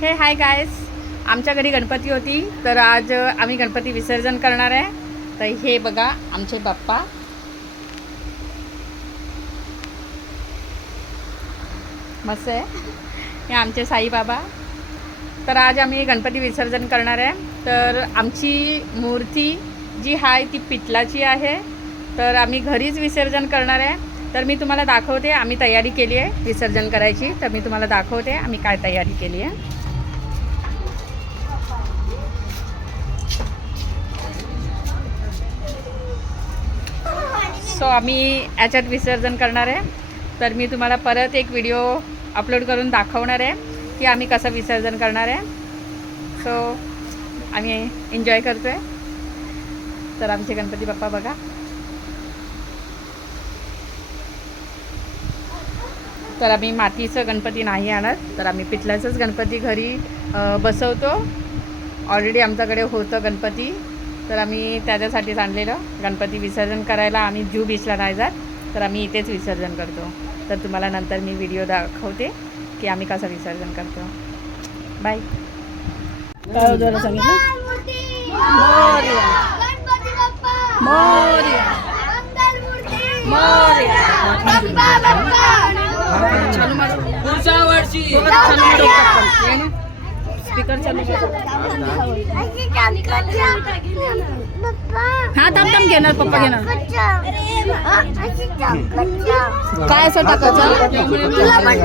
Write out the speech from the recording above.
हे हाय गायस आमच्या घरी गणपती होती तर आज आम्ही गणपती विसर्जन करणार आहे. तर हे बघा आमचे बाप्पा. मस्त आहे. हे आमचे साईबाबा तर आज आम्ही गणपती विसर्जन करणार आहे. तर आमची मूर्ती जी आहे ती पितलाची आहे. तर आम्ही घरीच विसर्जन करणार आहे. तर मी तुम्हाला दाखवते आम्ही तयारी केली आहे विसर्जन करायची. तर मी तुम्हाला दाखवते आम्ही काय तयारी केली आहे. सो आम्ही याच्यात विसर्जन करणार आहे. तर मी तुम्हाला परत एक व्हिडिओ अपलोड करून दाखवणार आहे की आम्ही कसं विसर्जन करणार आहे. सो आम्ही एन्जॉय करतो आहे तर आमचे गणपती बाप्पा बघा. तर आम्ही मातीचं गणपती नाही आणत. तर आम्ही पिठल्याचंच गणपती घरी बसवतो. ऑलरेडी आमच्याकडे होतं गणपती. तर आम्ही त्याच्यासाठीच आणलेलं गणपती विसर्जन करायला आम्ही जू बीचला नाही जात तर आम्ही इथेच विसर्जन करतो. तर तुम्हाला नंतर मी व्हिडिओ दाखवते की आम्ही कसं विसर्जन करतो. बाय काय जरा सांगितलं? मोरया. गणपती बाप्पा. मोरया. मंगलमूर्ती. मोरया. बाप्पा बाप्पा. पुढच्या वर्षी. स्पीकर चालू हा थांब थांब घेणार पप्पा घेणार. काय असं टाकायचं?